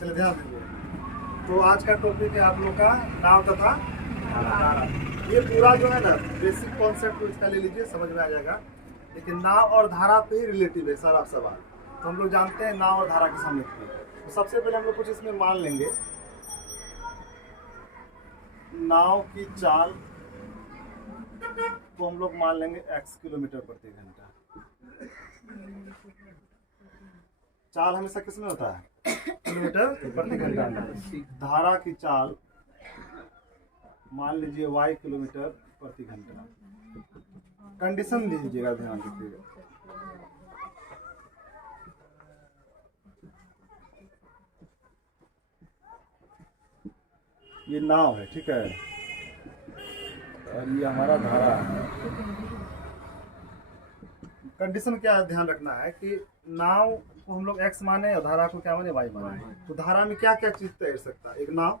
चलिए ध्यान देंगे। तो आज का टॉपिक है आप लोग का नाव तथा धारा। ये पूरा जो है ना बेसिक कॉन्सेप्ट इसका ले लीजिए, समझ में आ जाएगा। लेकिन नाव और धारा पे ही रिलेटिव है सारा सवाल। तो हम लोग जानते हैं नाव और धारा के सामने। तो सबसे पहले हम लोग कुछ इसमें मान लेंगे। नाव की चाल तो हम लोग मान लेंगे x किलोमीटर प्रति घंटा। चाल हमेशा किस में होता है? किलोमीटर प्रति घंटा में। धारा की चाल मान लीजिए y किलोमीटर प्रति घंटा। कंडीशन दीजिएगा, ध्यान दीजिएगा। ये नाव है, ठीक है, और ये हमारा धारा है। कंडीशन क्या ध्यान रखना है कि नाव को हम लोग x माने और धारा को क्या माने? y माने। तो धारा में क्या क्या चीज तैर सकता है? एक नाव,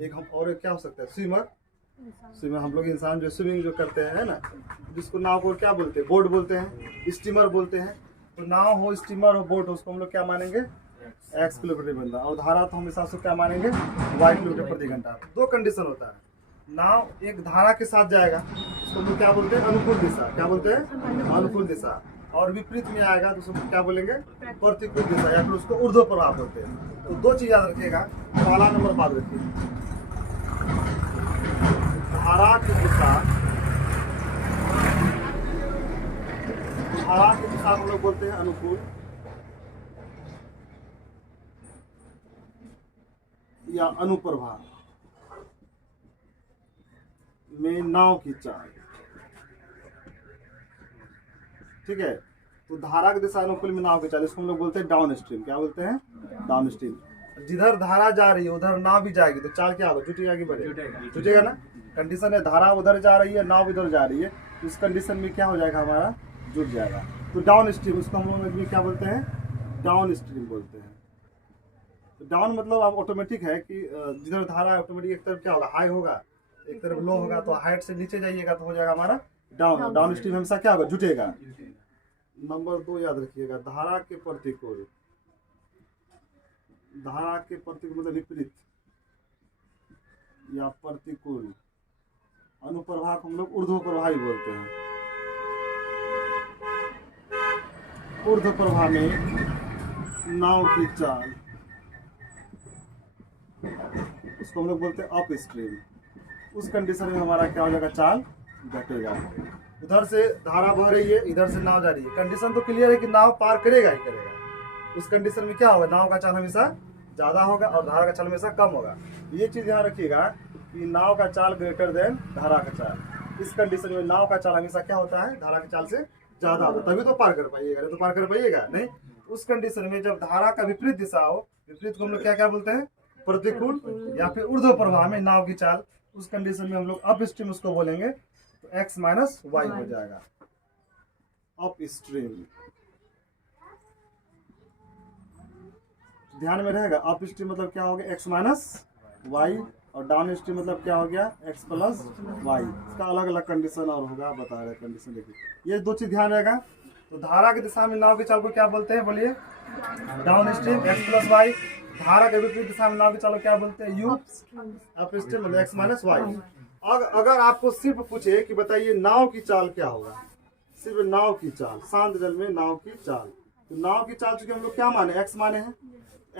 एक हम और एक क्या हो सकता है? स्विमर। स्विमर हम लोग इंसान जो स्विमिंग जो करते हैं ना, जिसको नाव को क्या बोलते हैं? बोट बोलते हैं, स्टीमर बोलते हैं। तो नाव हो, स्टीमर हो, बोट हो, उसको हम लोग क्या मानेंगे? x किलोमीटर प्रति घंटा। और धारा तो हम हिसाब से क्या मानेंगे? y किलोमीटर प्रति घंटा। दो कंडीशन होता है। नाव एक धारा के साथ जाएगा, उसको हम लोग क्या बोलते हैं? अनुकूल दिशा। क्या बोलते हैं? अनुकूल दिशा। और विपरीत में आएगा तो उसको क्या बोलेंगे? प्रतिकूल दिशा, या फिर उसको ऊर्ध्व प्रभाव बोलते हैं। तो दो चीज याद रखिएगा। पहला नंबर बात रखिए, धारा की दिशा, धारा की दिशा हम लोग बोलते हैं अनुकूल या अनुप्रभा में नाव की चाल, ठीक है। तो धारा की दिशा अनुकूल में नाव की चाल, इसको हम लोग बोलते हैं डाउन स्ट्रीम। क्या बोलते हैं? Down stream. जिधर धारा जा रही है उधर नाव भी जाएगी, तो चाल क्या होगा? जुटेगा कि बढ़ेगा? जुटेगा ना। कंडीशन है धारा उधर जा रही है, नाव इधर जा रही है, तो इस कंडीशन में क्या हो जाएगा? हमारा जुट जाएगा। तो डाउन स्ट्रीम, उसको हम लोग में क्या बोलते हैं? डाउन स्ट्रीम बोलते हैं। तो डाउन मतलब आप ऑटोमेटिक है कि जिधर धारा ऑटोमेटिक एक तरफ क्या होगा? हाई होगा, एक तरफ लो होगा। तो हाइट से नीचे जाइएगा तो हो जाएगा हमारा डाउन। डाउन स्ट्रीम हमेशा क्या होगा? जुटेगा। नंबर 2 याद रखिएगा, धारा के प्रतिकूल। धारा के प्रतिकूल मतलब विपरीत या प्रतिकूल। अनुप्रभा को हम लोग ऊर्ध्व प्रभावी बोलते हैं। ऊर्ध्व प्रभा में नाव की चाल, उसको हम लोग बोलते हैं अप स्ट्रीम। उस कंडीशन में हमारा क्या हो जाएगा? चाल घटेगा। उधर से धारा बह रही है, इधर से नाव जा रही है। कंडीशन तो क्लियर है कि नाव पार करेगा ही करेगा। उस कंडीशन में क्या होगा? नाव का चाल हमेशा ज्यादा होगा और धारा का चाल हमेशा कम होगा। ये चीज ध्यान रखिएगा कि नाव का चाल ग्रेटर देन धारा का चाल। इस कंडीशन में नाव का चाल हमेशा क्या होता है? धारा के चाल से ज्यादा होता है, तभी तो पार कर पाइएगा, नहीं तो पार कर पाइएगा नहीं। उस कंडीशन में जब धारा का विपरीत दिशा हो, विपरीत को हम लोग क्या क्या बोलते हैं? प्रतिकूल या फिर ऊर्ध्व प्रवाह में नाव की चाल, उस कंडीशन में हम लोग अप स्ट्रीम उसको बोलेंगे। तो x माइनस वाई हो जाएगा, अप स्ट्रीम। ध्यान में रहेगा, अप स्ट्रीम मतलब क्या हो गया? x minus y. और डाउन स्ट्रीम मतलब क्या हो गया? x plus y. इसका अलग अलग कंडीशन और होगा, बता रहे कंडीशन। देखिए ये दो चीज ध्यान रहेगा। तो धारा की दिशा में नाव की चाल को क्या बोलते हैं? बोलिए, downstream x plus y. धारा के विपरीत दिशा में नाव की चाल क्या बोलते हैं? यू। अप स्ट्रीम मतलब x माइनस वाई। अगर आपको सिर्फ पूछे कि बताइए नाव की चाल क्या होगा, सिर्फ नाव की चाल, शांत जल में नाव की चाल, तो नाव की चाल चूंकि हम लोग क्या माने? x माने हैं।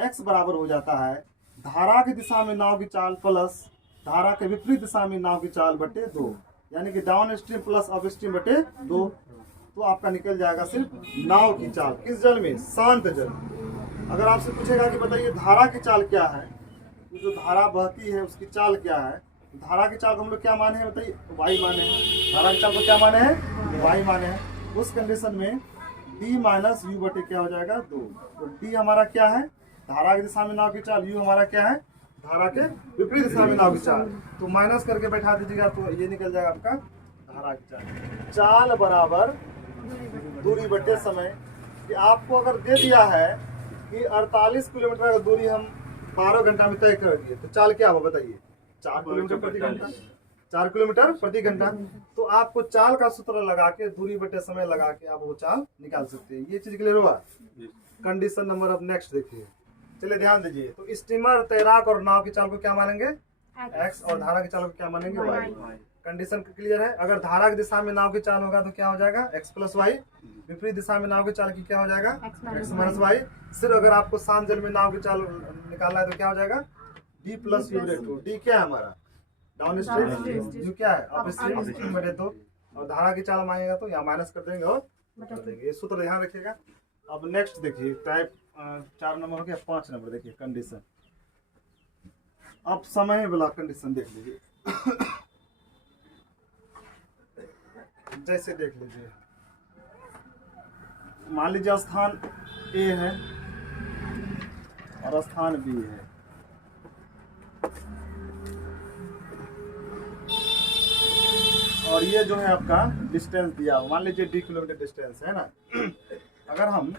x बराबर हो जाता है धारा की दिशा में नाव की चाल प्लस धारा के विपरीत दिशा में नाव की चाल बटे 2, यानी कि down stream plus up stream बटे 2। तो आपका निकल जाएगा सिर्फ नाव की चाल। किस जल में? शांत जल। अगर आपसे पूछेगा कि बताइए धारा की चाल क्या है, जो धारा बहती है उसकी चाल क्या है, धारा की चाल को हम लोग क्या माने हैं? बताइए, y माने हैं। धारा की चाल को क्या माने हैं? y माने हैं। उस कंडीशन में d माइनस यू बटे क्या हो जाएगा? 2। तो d हमारा क्या है? धारा की दिशा में नाव की चाल। u हमारा क्या है? धारा के विपरीत दिशा में नाव की चाल। तो माइनस करके बैठा दीजिएगा तो ये निकल जाएगा आपका धारा की चाल। चाल बराबर दूरी बटे समय। कि आपको अगर दे दिया है कि 48 किलोमीटर का दूरी हम 12 घंटा में तय कर दिए, तो चाल क्या होगा बताइए? 4 किलोमीटर प्रति घंटा। 4 किलोमीटर प्रति घंटा। तो आपको चाल का सूत्र लगा के, दूरी बटे समय लगा के आप वो चाल निकाल सकते हैं। ये चीज क्लियर हुआ? कंडीशन नंबर अब नेक्स्ट देखिए, चलिए ध्यान दीजिए, तो स्टीमर, तैराक और नाव की चाल को क्या मानेंगे? एक्स, और धारा की चाल को क्या मानेंगे? वाई। कंडीशन क्लियर है? अगर धारा की दिशा में नाव की चाल होगा तो क्या हो जाएगा? X plus y. विपरीत दिशा में नाव की चाल की क्या हो जाएगा? X minus y. सिर्फ अगर आपको शांत जल में नाव की चाल निकालना है तो क्या हो जाएगा? डी प्लस यू बटे 2। डी क्या है हमारा? Down stream. यू क्या है? Up stream. स्ट्रीम बटे 2। और धारा की चाल मांगेगा तो यहाँ माइनस कर देंगे और कर देंगे। ये सूत्र ध्यान रखिएगा। अब नेक्स्ट देखिए, टाइप 4 नंबर हो गया। 5 नंबर देखिए कंडीशन। अब समय वाला कंडीशन देख लीजिए। जैसे देख लीजिए, मान लीजिए स्थान ए है और स्थान बी है। और ये जो है आपका डिस्टेंस दिया हुआ, मान लीजिए डी किलोमीटर डिस्टेंस है ना। अगर हम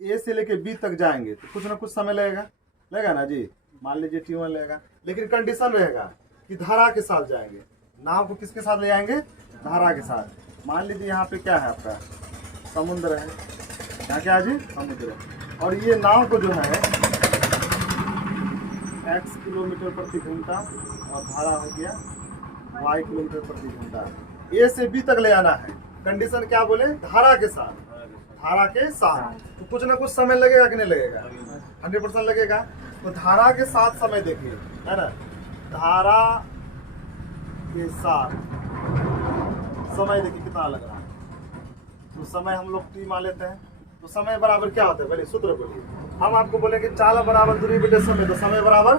ए से लेके बी तक जाएंगे तो कुछ ना कुछ समय लगेगा ना जी। मान लीजिए T1 लगेगा, लेकिन कंडीशन रहेगा कि धारा के साथ जाएंगे। नाव को किसके साथ ले जाएंगे? धारा के साथ। मान लीजिए यहाँ पे क्या है आपका? समुद्र है। यहाँ क्या है जी? समुद्र है। और ये नाव को जो है x किलोमीटर प्रति घंटा और धारा हो गया y किलोमीटर प्रति घंटा, ए से बी तक ले आना है। कंडीशन क्या बोले? धारा के साथ। धारा के साथ तो कुछ ना कुछ समय लगेगा कि नहीं लगेगा? 100% लगेगा। तो धारा के साथ समय देखिए, है ना। धारा के साथ समय देखिए कितना लग रहा है। तो समय हम लोग टी मान लेते हैं। तो समय बराबर क्या होता है? पहले सूत्र बोलिए। हम आपको बोले कि चाल बराबर दूरी बटे समय, तो समय बराबर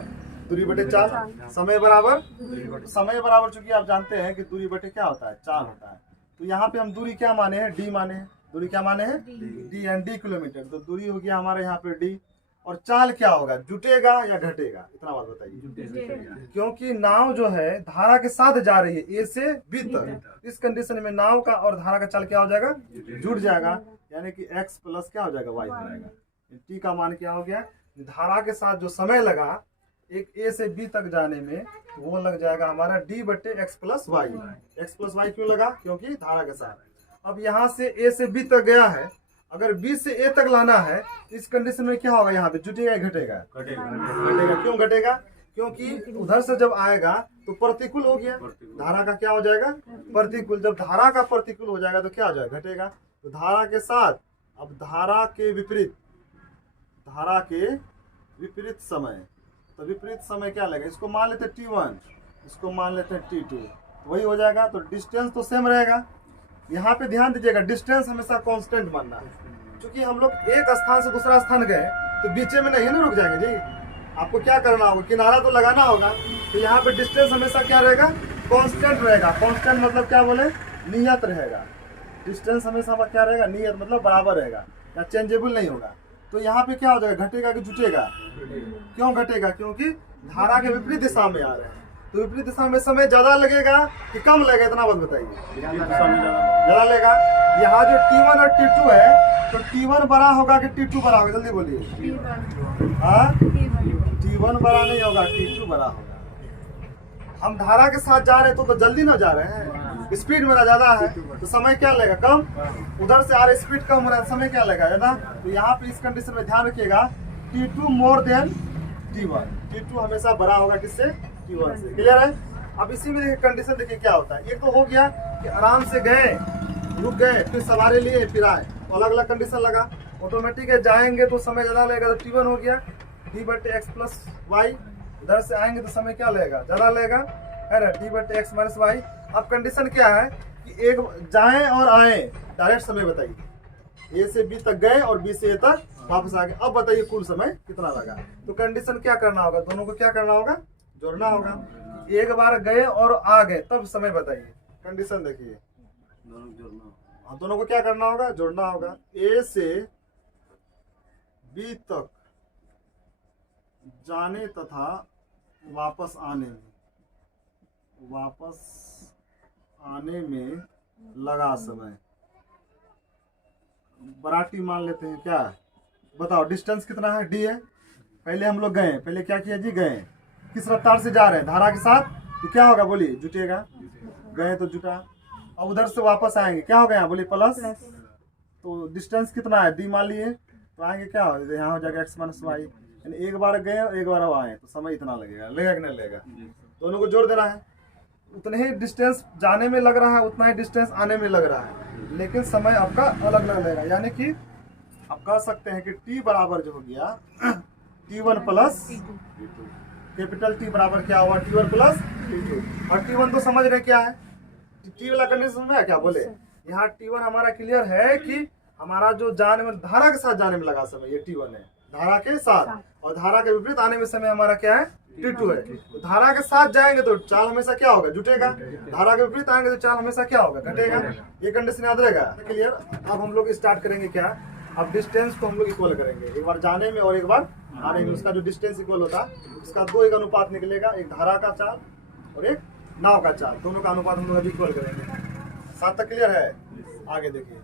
दूरी बटे चाल। समय बराबर चूंकि आप जानते हैं कि दूरी बटे क्या होता है? चाल होता है। तो यहाँ पे हम दूरी क्या माने हैं? डी माने हैं। दूरी क्या माने हैं? D and D kilometre. तो दूरी हो गया हमारे यहाँ पे डी। और चाल क्या होगा? जुटेगा या घटेगा? इतना बात बताइए। क्योंकि नाव जो है धारा के साथ जा रही है ए से बी तक। इस कंडीशन में नाव का और धारा का चाल क्या हो जाएगा? जुट जाएगा। यानी कि x प्लस क्या हो जाएगा? y हो जाएगा। टी का मान क्या हो गया? धारा के साथ जो समय लगा एक ए से बी तक जाने में, वो लग जाएगा हमारा डी बटे x plus y. X plus y क्यों लगा? क्योंकि धारा के साथ। अब यहाँ से ए से बी तक गया है, अगर बी से ए तक लाना है, इस कंडीशन में क्या होगा? यहाँ पे जुटेगा या घटेगा? घटेगा। क्यों घटेगा? क्योंकि उधर से जब आएगा तो प्रतिकूल हो गया, धारा का क्या हो जाएगा? प्रतिकूल। जब धारा का प्रतिकूल हो जाएगा तो क्या हो जाएगा? घटेगा। तो धारा के साथ, अब धारा के विपरीत समय, तो विपरीत समय क्या लगेगा? इसको मान लेते हैं T1, इसको मान लेते हैं T2, वही हो जाएगा। तो डिस्टेंस तो सेम रहेगा। यहाँ पे ध्यान दीजिएगा, डिस्टेंस हमेशा कांस्टेंट मानना है। क्योंकि हम लोग एक स्थान से दूसरा स्थान गए तो बीचे में नहीं ना रुक जाएंगे जी। आपको क्या करना होगा? किनारा तो लगाना होगा। तो यहाँ पे डिस्टेंस हमेशा क्या रहेगा? कांस्टेंट रहेगा। कांस्टेंट मतलब क्या बोले? नियत रहेगा। डिस्टेंस हमेशा क्या रहेगा? नियत मतलब बराबर रहेगा या चेंजेबल नहीं होगा। तो यहाँ पे क्या हो जाएगा? घटेगा कि जुटेगा? क्यों घटेगा? क्योंकि धारा के विपरीत दिशा में आ रहे हैं। तो विपरीत दिशा में समय ज्यादा लगेगा कि कम लगेगा? इतना बात बताइए। ज्यादा लगेगा। यहाँ जो T1 और T2 है, तो T1 बड़ा होगा कि T2 बड़ा होगा? जल्दी बोलिए। हाँ, T1 बड़ा नहीं होगा, T2 बड़ा होगा। हम धारा के साथ जा रहे तो जल्दी ना जा रहे हैं, स्पीड मेरा ज्यादा है तो समय क्या लगेगा? कम। उधर से आ रहे स्पीड कम हो रहा है, समय क्या लगेगा? ज्यादा। तो यहाँ पे इस कंडीशन में ध्यान रखिएगा, T2 more than T1। T2 हमेशा बड़ा होगा किससे? T1 से। क्लियर है? अब इसी में देखिए कंडीशन देखिए क्या होता है। एक तो हो गया कि आराम से गए, रुक गए, फिर सवारी लिए, फिर आए, तो अलग अलग कंडीशन लगा। ऑटोमेटिक है, जाएंगे तो समय ज्यादा लगेगा, तो T1 हो गया डी बटे एक्स प्लस वाई। उधर से आएंगे तो समय क्या लगेगा? ज्यादा लगेगा, है ना, डी बटे एक्स माइनस वाई। अब कंडीशन क्या है कि एक जाएं और आए, डायरेक्ट समय बताइए। ए से बी तक गए और बी से ए तक वापस आ गए। अब बताइए कुल समय कितना लगा? तो कंडीशन क्या करना होगा? दोनों को क्या करना होगा? जोड़ना होगा। एक बार गए और आ गए तब समय बताइए। कंडीशन देखिए, दोनों को क्या करना होगा? जोड़ना होगा। ए से बी तक जाने तथा वापस आने में लगा समय। बराटी मान लेते हैं। क्या बताओ? डिस्टेंस कितना है? डी है। पहले हम लोग गए, पहले क्या किया जी? गए। किस रफ्तार से जा रहे हैं? धारा के साथ। तो क्या होगा? बोलिए। जुटेगा। गए तो जुटा। अब उधर से वापस आएंगे, क्या होगा यहाँ? बोलिए प्लस। तो डिस्टेंस कितना है? डी मान लिए। तो आएंगे क्या हो, यहाँ हो जाएगा एक्स माइनस वाई, यानी एक बार गए और एक बार अब आए तो समय इतना लगेगा, लगेगा कि नहीं लगेगा। दोनों को जोड़ देना है, उतने ही डिस्टेंस जाने में लग रहा है उतना ही डिस्टेंस आने में लग रहा है, लेकिन समय आपका अलग अलग लगेगा। यानी कि आप कह सकते हैं कि टी बराबर जो हो गया T1 प्लस कैपिटल टी बराबर क्या हुआ T1 प्लस T2। और T1 तो समझ रहे क्या है, टी वाला कंडीशन में क्या बोले, यहाँ T1 हमारा क्लियर है कि हमारा जो जाने में धारा के साथ जाने में लगा समय ये T1 है, धारा के साथ, और धारा के विपरीत आने में समय हमारा क्या है T2 है। तो धारा के साथ जाएंगे तो चाल हमेशा क्या होगा, जुटेगा, धारा के विपरीत आएंगे तो चाल हमेशा क्या होगा, घटेगा। ये कंडीशन याद रहेगा, क्लियर। अब हम लोग स्टार्ट करेंगे क्या, अब डिस्टेंस को हम लोग इक्वल करेंगे, एक बार जाने में और एक बार आने में। उसका जो डिस्टेंस इक्वल होता है उसका 2 एक अनुपात निकलेगा, एक धारा का चाल और एक नाव का चाल, दोनों का अनुपात हम लोग अभी इक्वल करेंगे। साथ तक क्लियर है। आगे देखिए,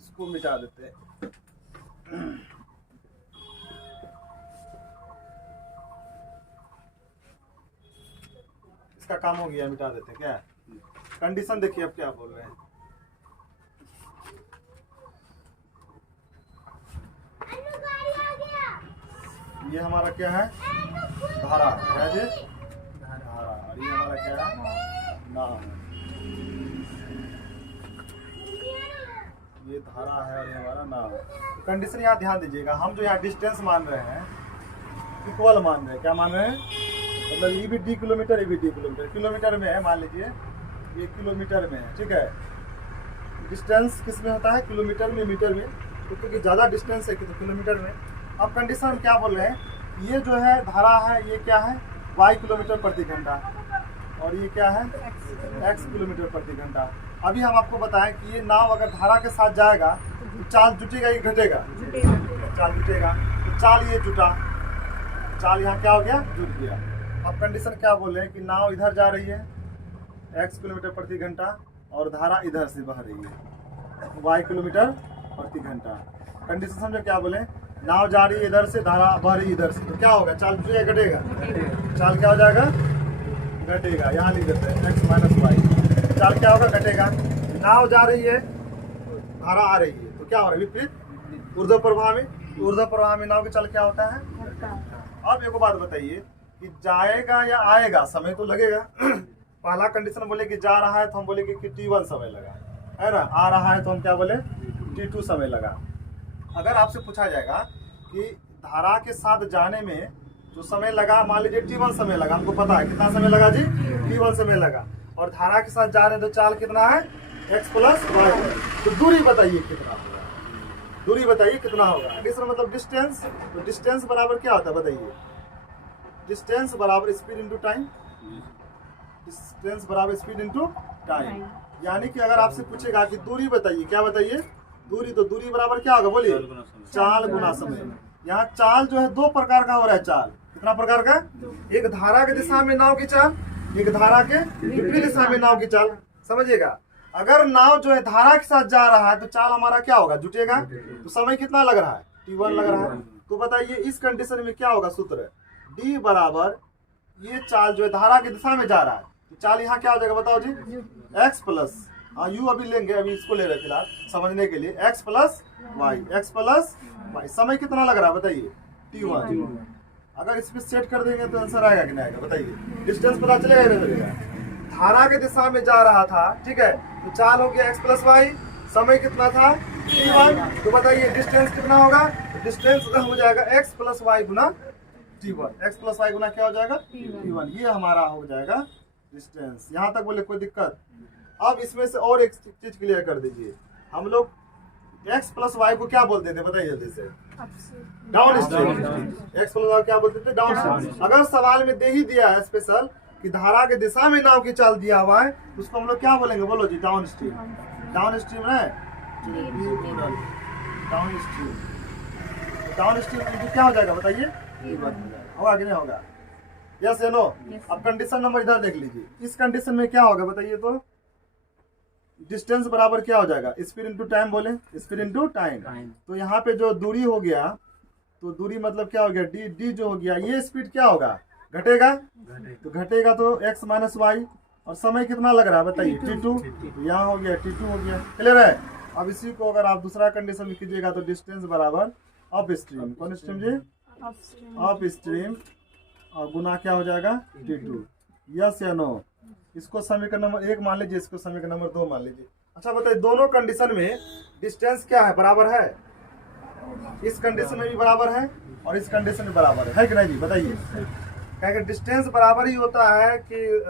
इसको मिटा देते हैं। इसका काम हो गया, मिटा देते हैं क्या। कंडीशन देखिए अब क्या बोल रहे हैं, ये हमारा क्या है धारा, क्या है धारा, और ये हमारा क्या है नाव है। ये धारा है और ये हमारा नाव है। तो कंडीशन यहाँ ध्यान दीजिएगा, हम जो यहाँ डिस्टेंस मान रहे हैं इक्वल मान रहे हैं, क्या मान रहे हैं, मतलब ये भी डी किलोमीटर, ये भी डी किलोमीटर, किलोमीटर में है, मान लीजिए ये किलोमीटर में है, ठीक है। डिस्टेंस किस में होता है, किलोमीटर में, मीटर में, क्योंकि ज़्यादा डिस्टेंस है तो किलोमीटर में। अब कंडीशन क्या बोल रहे हैं, ये जो है धारा है ये क्या है y किलोमीटर प्रति घंटा, और ये क्या है x किलोमीटर प्रति घंटा। अभी हम आपको बताएं कि ये नाव अगर धारा के साथ जाएगा तो चाल जुटेगा या घटेगा, चाल जुटेगा, तो चाल ये जुटा, चाल यहाँ क्या हो गया, जुट गया। अब कंडीशन क्या बोल रहे हैं कि नाव इधर जा रही है x किलोमीटर प्रति घंटा और धारा इधर से बह रही है y किलोमीटर प्रति घंटा। कंडीशन समझो क्या बोले, नाव जा रही है इधर से, धारा बह रही है इधर से, तो क्या होगा, चाल जुटेगा घटेगा, चाल क्या हो जाएगा घटेगा। यहाँ लिख देते हैं x माइनस वाई, चाल क्या होगा घटेगा। नाव जा रही है धारा आ रही है, तो क्या हो रहा है विपरीत ऊर्ध्व प्रवाह में, ऊर्ध्व प्रवाह में नाव की चाल क्या होता है। अब एक बात बताइए कि जाएगा या आएगा, समय तो लगेगा। पहला कंडीशन बोले कि जा रहा है तो हम बोले कि T1 समय लगा है ना, आ रहा है तो हम क्या बोले T2 समय लगा। अगर आपसे पूछा जाएगा कि धारा के साथ जाने में जो समय लगा, मान लीजिए T1 समय लगा, हमको पता है कितना समय लगा जी, T1 समय लगा, और धारा के साथ जा रहे हैं तो चाल कितना है x प्लस वाई। तो दूरी बताइए कितना होगा, दूरी बताइए कितना होगा। डिस्टेंस मतलब डिस्टेंस, तो डिस्टेंस बराबर क्या होता है बताइए, डिस्टेंस बराबर स्पीड इंटू टाइम, डिस्टेंस बराबर स्पीड इंटू टाइम। यानी कि अगर आपसे पूछेगा कि दूरी बताइए, क्या बताइए दूरी, तो दूरी बराबर क्या होगा बोलिए, चाल गुना समय। यहाँ चाल जो है 2 प्रकार का हो रहा है, चाल कितना प्रकार का, एक धारा के दिशा में नाव की चाल, एक धारा के विपरीत दिशा में नाव की चाल। समझिएगा, अगर नाव जो है धारा के साथ जा रहा है तो चाल हमारा क्या होगा, जुटेगा। तो समय कितना लग रहा है, T1 लग रहा है। तो बताइए इस कंडीशन में क्या होगा सूत्र, D बराबर ये चाल जो है धारा की दिशा में जा रहा है, तो चाल यहाँ क्या हो जाएगा बताओ जी, x प्लस, हाँ यू अभी लेंगे, अभी इसको ले रहे फिलहाल समझने के लिए, x plus y, x plus y. समय कितना लग रहा है बताइए T1। अगर इसमें सेट कर देंगे तो आंसर आएगा कि नहीं आएगा बताइए, डिस्टेंस पता चलेगा या नहीं चलेगा। धारा के दिशा में जा रहा था, ठीक है, तो चाल हो गया x प्लस वाई, समय कितना था T1, तो बताइए डिस्टेंस कितना होगा, डिस्टेंस हो जाएगा x प्लस वाई गुना T1, x प्लस वाई गुना क्या हो जाएगा T1, ये हमारा हो जाएगा डिस्टेंस। यहाँ तक बोले कोई दिक्कत। अब इसमें से और एक चीज क्लियर कर दीजिए, हम लोग x प्लस वाई को क्या बोलते थे बताइए जल्दी से, downstream. x plus y क्या बोलते थे, डाउन स्ट्रीम। अगर सवाल में दे ही दिया है स्पेशल कि धारा के दिशा में नाव की चाल दिया हुआ है, उसको हम लोग क्या बोलेंगे बोलो जी, डाउन स्ट्रीम। डाउन स्ट्रीम है, डाउन स्ट्रीम, डाउन स्ट्रीम क्या हो जाएगा बताइए, होगा कि नहीं होगा, यस या नो। अब कंडीशन नंबर इधर देख लीजिए, इस कंडीशन में क्या होगा बताइए, तो डिस्टेंस बराबर क्या हो जाएगा, स्पीड इंटू टाइम बोले, स्पीड इंटू टाइम। तो यहाँ पे जो दूरी हो गया, तो दूरी मतलब क्या हो गया, डी जो हो गया, ये स्पीड क्या होगा, घटेगा, तो घटेगा तो x माइनस वाई, और समय कितना लग रहा है बताइए T2, यहाँ हो गया T2 हो गया, क्लियर है। अब इसी को अगर आप दूसरा कंडीशन में कीजिएगा तो डिस्टेंस बराबर अप स्ट्रीम, कौन स्ट्रीम जी? अप स्ट्रीम, और गुना क्या हो जाएगा T2। यस या नो? इसको समीकरण नंबर 1 मान लीजिए, इसको समीकरण नंबर 2 मान लीजिए। अच्छा बताइए, दोनों कंडीशन में डिस्टेंस क्या है, बराबर है? इस कंडीशन में भी बराबर है और इस कंडीशन में बराबर है कि नहीं जी? बताइए। क्या डिस्टेंस बराबर ही होता है कि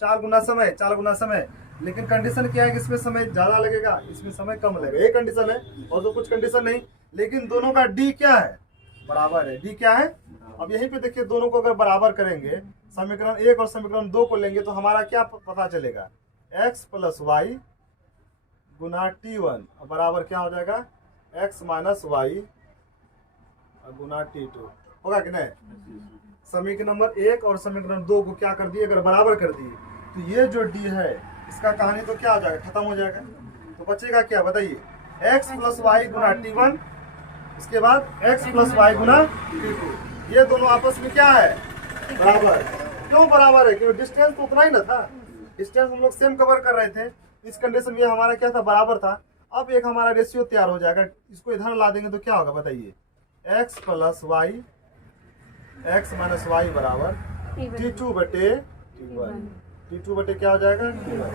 4 गुना समय, 4 गुना समय, लेकिन कंडीशन क्या है कि इसमें समय ज्यादा लगेगा, इसमें समय कम लगेगा। ये कंडीशन है और तो कुछ कंडीशन नहीं, लेकिन दोनों का डी क्या है, बराबर है। डी क्या है? अब यहीं पे देखिए, दोनों को अगर बराबर करेंगे, समीकरण 1 और समीकरण 2 को लेंगे तो हमारा क्या पता चलेगा, x प्लस वाई गुना T1 बराबर क्या हो जाएगा, x माइनस वाई गुना T2 होगा कि नहीं? समीकरण नंबर 1 और समीकरण 2 को क्या कर दिए, अगर बराबर कर दिए तो ये जो डी है इसका कहानी तो क्या हो जाएगा, खत्म हो जाएगा। तो बचेगा क्या बताइए, x प्लस वाई गुना T1, इसके बाद x प्लस वाई गुना T2। ये दोनों आपस में क्या है, बराबर। क्यों बराबर है? क्योंकि डिस्टेंस तो उतना ही ना था, डिस्टेंस हम लोग सेम कवर कर रहे थे। इस कंडीशन में हमारा क्या था, बराबर था। अब एक हमारा रेशियो तैयार हो जाएगा, इसको इधर ला देंगे तो क्या होगा बताइए, x plus y x minus y बराबर T2 बटे T1। T2 बटे क्या हो जाएगा, T1।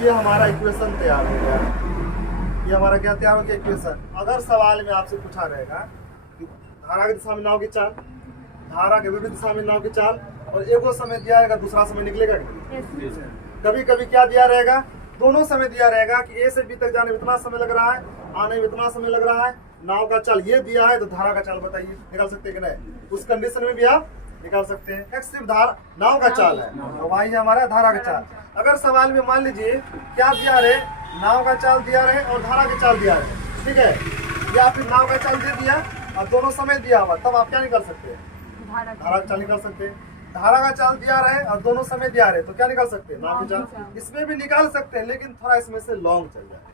ये हमारा इक्वेशन तैयार हो गया। ये हमारा क्या तैयार हो गया, इक्वेशन। अगर सवाल में आपसे पूछा रहेगा कि धारा की दिशा में नाव की चाल, धारा के विपरीत दिशा में नाव की चाल, और एक समय दिया रहेगा, दूसरा समय निकलेगा कि कभी कभी क्या दिया रहेगा, दोनों समय दिया रहेगा कि ए से बी तक जाने में इतना समय लग रहा है, आने में इतना समय लग रहा है, नाव का चाल ये दिया है, तो धारा का चाल बताइए, निकाल सकते हैं कि नहीं? उस कंडीशन में भी आप निकाल सकते हैं। एक्स सिर्फ धारा नाव का चाल है और वाई है हमारा धारा का चाल। अगर सवाल में मान लीजिए क्या दिया रहे, नाव का चाल दिया रहे और धारा का चाल दिया रहे, ठीक है, या फिर नाव का चाल दे दिया और दोनों समय दिया हुआ, तब आप क्या निकाल सकते हैं, धारा का चाल निकाल सकते हैं। धारा का चाल दिया रहे और दोनों समय दिया रहे तो क्या निकाल सकते हैं, नाव की चाल। इसमें भी निकाल सकते हैं, लेकिन थोड़ा इसमें से लॉन्ग चल जाएगा।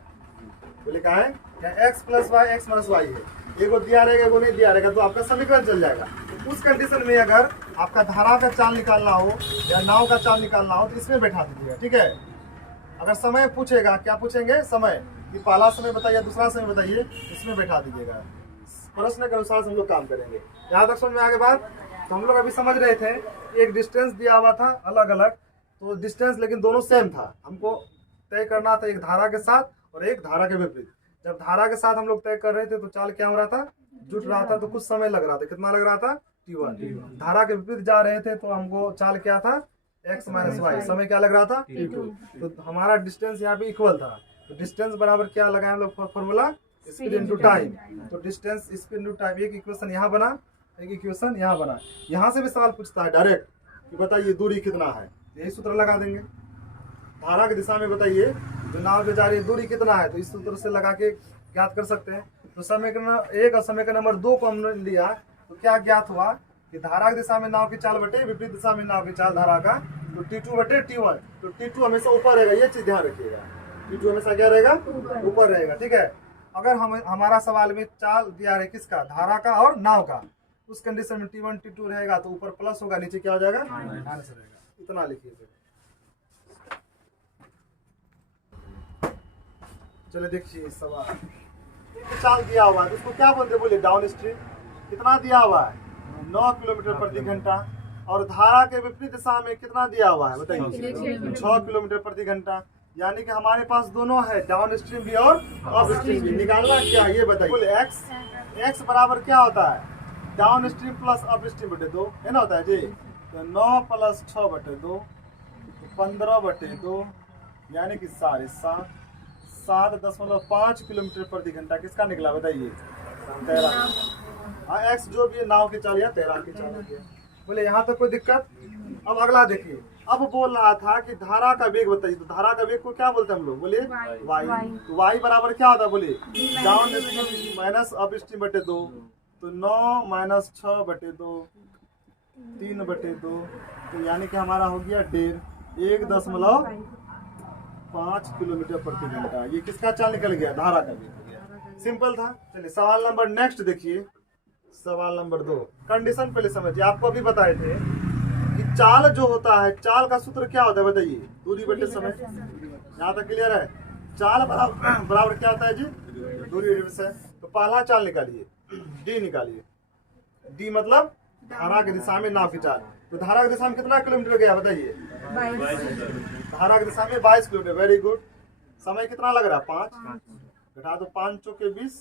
बोले कहा है क्या, x plus y x minus y है, एगो दिया रहेगा एगो नहीं दिया रहेगा, तो आपका समीकरण चल जाएगा। तो उस कंडीशन में अगर आपका धारा का चाल निकालना हो या नाव का चाल निकालना हो तो इसमें बैठा दीजिएगा, ठीक है। अगर समय पूछेगा, क्या पूछेंगे, समय, कि पहला समय बताइए दूसरा समय बताइए, इसमें बैठा दीजिएगा। प्रश्न के अनुसार हम लोग काम करेंगे। यहाँ तक समझ में आगे बात? तो हम लोग अभी समझ रहे थे, एक डिस्टेंस दिया हुआ था अलग अलग, तो डिस्टेंस लेकिन दोनों सेम था, हमको तय करना था एक धारा के साथ और एक धारा के विपरीत। जब धारा के साथ हम लोग तय कर रहे थे तो चाल क्या हो रहा था, जुट रहा था, तो कुछ समय लग रहा था, कितना लग रहा था, T1। धारा के विपरीत जा रहे थे तो हमको चाल क्या था, x माइनस वाई, समय क्या लग रहा था, T2। तो हमारा डिस्टेंस यहाँ पे इक्वल था, तो डिस्टेंस बराबर क्या लगाए हम लोग फॉर्मूला, स्पीड इनटू टाइम। तो डिस्टेंस स्पीड इनटू टाइम, एक इक्वेशन यहाँ बना, एक इक्वेशन यहाँ बना। यहाँ से भी सवाल पूछता है डायरेक्ट कि बताइए दूरी कितना है, यही सूत्र लगा देंगे। धारा की दिशा में बताइए जो नाव पे जा रही है दूरी कितना है, तो इस सूत्र से लगा के ज्ञात कर सकते हैं। तो समीकरण 1 और समीकरण नंबर 2 को हमने लिया तो क्या ज्ञात हुआ कि धारा की दिशा में नाव की चाल बटे विपरीत दिशा में नाव की चाल धारा का, तो T2 बटे T1। तो T2 हमेशा ऊपर रहेगा, ये चीज ध्यान रखिएगा, T2 हमेशा क्या रहेगा, ऊपर रहेगा, ठीक है। अगर हमारा सवाल में चाल दिया है किसका, धारा का और नाव का, उस कंडीशन में T1 T2 रहेगा तो ऊपर प्लस होगा, नीचे क्या हो जाएगा, माइनस रहेगा। इतना लिखिए। चले देखिए सवाल, चाल दिया हुआ है उसको क्या बोलते, बोले डाउन स्ट्रीम। कितना दिया हुआ है, 9 किलोमीटर प्रति घंटा, और धारा के विपरीत दिशा में कितना दिया हुआ है बताइए, 6 किलोमीटर प्रति घंटा। यानी कि हमारे पास दोनों है, डाउन स्ट्रीम भी और अप स्ट्रीम भी। निकालना क्या ये बताइए, बोले एक्स बराबर क्या होता है, down stream plus up stream बटे 2 है ना, होता है जी। तो 9 प्लस 6 बटे 2, 15 बटे 2, यानी कि 7.5 किलोमीटर प्रति घंटा किसका निकला बताइए, तैराक। हाँ, एक्स जो भी है नाव की चाल या तैराक की चाल है। बोले यहाँ तक कोई दिक्कत? अब अगला देखिए, अब बोल रहा था कि धारा का वेग बताइए, तो धारा का वेग को क्या बोलते हैं हम लोग, बोले वाई। तो वाई बराबर क्या होता है, बोले down stream minus up stream बटे 2, तो 9 माइनस 6 बटे 2, 3 बटे 2, तो यानी कि हमारा हो गया 1.5 किलोमीटर प्रति घंटा। ये किसका चाल निकल गया, धारा का वेग। सिंपल था। चलिए सवाल नंबर नेक्स्ट देखिए, सवाल नंबर 2। कंडीशन पहले समझिए, आपको अभी बताए थे कि चाल जो होता है, चाल का सूत्र क्या होता है बताइए, दूरी बटे समय। यहाँ तक क्लियर है? चाल बराबर क्या होता है जी, दूरी बटे समय। तो पहला चाल निकालिए, डी निकालिए। डी मतलब धारा की दिशा में नाव की चाल। तो धारा की दिशा में कितना किलोमीटर गया बताइए? धारा की दिशा में 22 किलोमीटर। Very good. समय कितना लग रहा है? 5 घटा दो 5 चौके 20,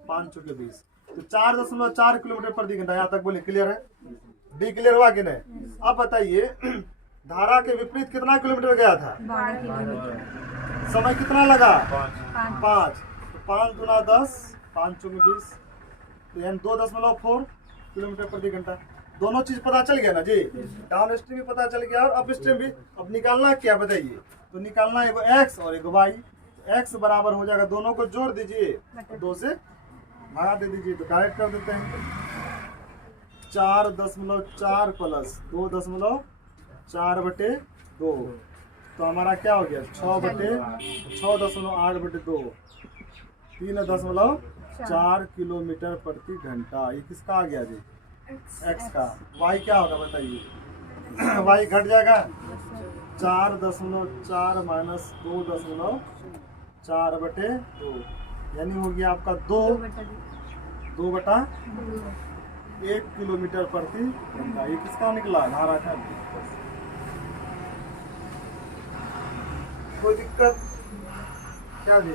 5 चौके 20, तो 4.4 किलोमीटर प्रति घंटा। यहाँ तक बोले क्लियर है? डी क्लियर हुआ कि नहीं? अब बताइए धारा के विपरीत कितना किलोमीटर गया था? 12 किलोमीटर। समय कितना लगा? 5। तो 5 गुना 10, 5 चौके 20, तो यानी 2.4 किलोमीटर प्रति घंटा। दोनों चीज पता चल गया ना जी? डाउन स्ट्रीम भी पता चल गया और अप स्ट्रीम भी। अब निकालना क्या बताइए? तो निकालना एगो एक्स और एगो वाई। एक्स बराबर हो जाएगा, दोनों को जोड़ दीजिए, 2 से भागा दे दीजिए, तो डायरेक्ट कर देते हैं। 4.4 प्लस 2.4/2, तो हमारा क्या हो गया? 6/6.8/2, 3.4 किलोमीटर प्रति घंटा। ये किसका आ गया जी? एक्स का। वाई क्या होगा बताइए? वाई घट जाएगा, 4.4 माइनस 2.4/2, यानी हो गया आपका 2/1 किलोमीटर प्रति घंटा। ये किसका निकला? धारा का। कोई दिक्कत क्या जी?